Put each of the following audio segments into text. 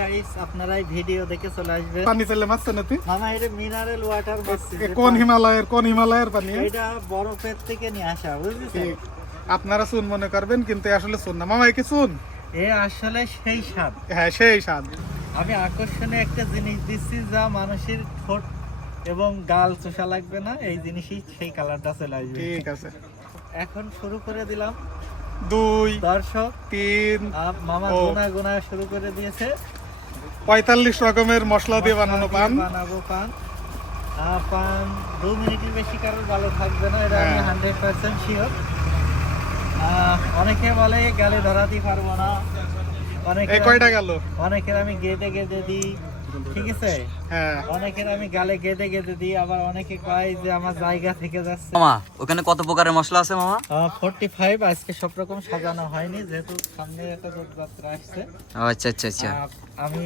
Guys, আপনারাই video দেখে চলে আসবেন। পানি ফেলে মারছে নাকি মামা এটা মিনারেল ওয়াটার মারছে। কোন হিমালয়ের পানি? এটা বরফের থেকে নিয়ে আসা, বুঝছেন? ঠিক, আপনারা চুন মনে করবেন কিন্তু আসলে চুন না মামা, কি চুন? এ আসলে সেই স্বাদ। হ্যাঁ সেই স্বাদ। আমি আকর্ষণীয় একটা জিনিস দিচ্ছি যা মানুষের ঠোঁট এবং গাল চোষা লাগবে না, এই জিনিসই সেই কালারটা চলে আসবে। ঠিক আছে, এখন শুরু করে দিলাম। 2 দর্শক 3 মামা ও। গোনা শুরু করে দিয়েছে। 45 রকমের মশলা দিয়ে বানানো পান। বানাবো পান। পান 2 মিনিটের বেশি কারোর ভালো থাকবে না, এটা আমি 100% শিওর। অনেকে বলে গালে ধরাতে পারবো না, এই কয়টা গেল? অনেকের আমি গেদে দিই, ঠিক আছে? হ্যাঁ, অনেকের আমি গালে গেদে দিই, আবার অনেকে কয় যে আমার জায়গা থেকে যাচ্ছে। মামা ওখানে কত প্রকারের মশলা আছে মামা? 45। আজকে সব রকম সাজানো হয়নি, যেহেতু সামনে একটা যাত্রা আসছে। আচ্ছা আচ্ছা আচ্ছা। আমি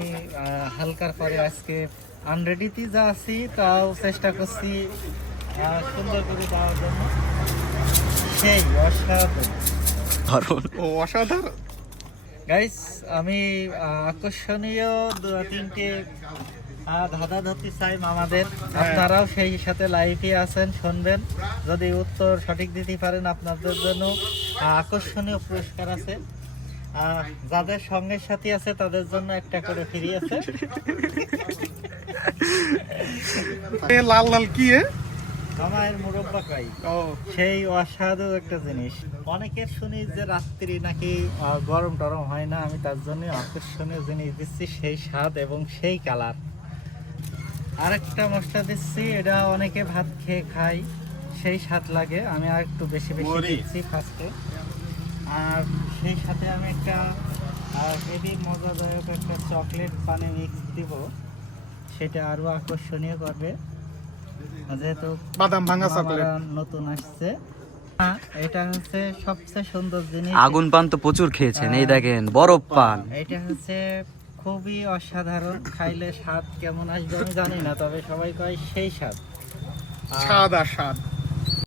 হালকার পরে আজকে আনরেডিতে যা আছি তাও চেষ্টা করছি সুন্দর করে দেওয়ার জন্য। সেই অসাধারণ ও অসাধারণ। গাইস, আমি আকর্ষণীয় 2-3টে ধাঁধা ধরতে চাই আমাদের। আপনারাও সেই সাথে লাইভে আছেন, শুনবেন। যদি উত্তর সঠিক দিতে পারেন আপনাদের জন্য আকর্ষণীয় পুরস্কার আছে। যাদের সঙ্গের সাথী আছে তাদের জন্য একটা করে ফ্রি আছে। লাল লাল কি? আমার মুরব্বা খাই, ও সেই অসাধু একটা জিনিস। অনেকের শুনি যে রাত্রি নাকি গরম টরম হয় না, আমি তার জন্য আকর্ষণীয় জিনিস দিচ্ছি, সেই স্বাদ এবং সেই কালার। আরেকটা মশলা দিচ্ছি, এটা অনেকে ভাত খেয়ে খায়, সেই স্বাদ লাগে। আমি আর একটু বেশি দিচ্ছি ফার্স্টে। আর সেই সাথে আমি একটা হেভি মজাদায়ক একটা চকলেট পানি মিক্স দিব, সেটা আরো আকর্ষণীয় করবে, যেহেতু বাদাম ভাঙা চকলেট নতুন আসছে। এটা হচ্ছে সবচেয়ে সুন্দর জিনিস। আগুন পান তো প্রচুর খেয়েছেন, এই দেখেন বরফ পান। এটা হচ্ছে খুবই অসাধারণ, খাইলে স্বাদ কেমন আসবে আমি জানি না, তবে সবাই কয় সেই স্বাদ। স্বাদ আর স্বাদ।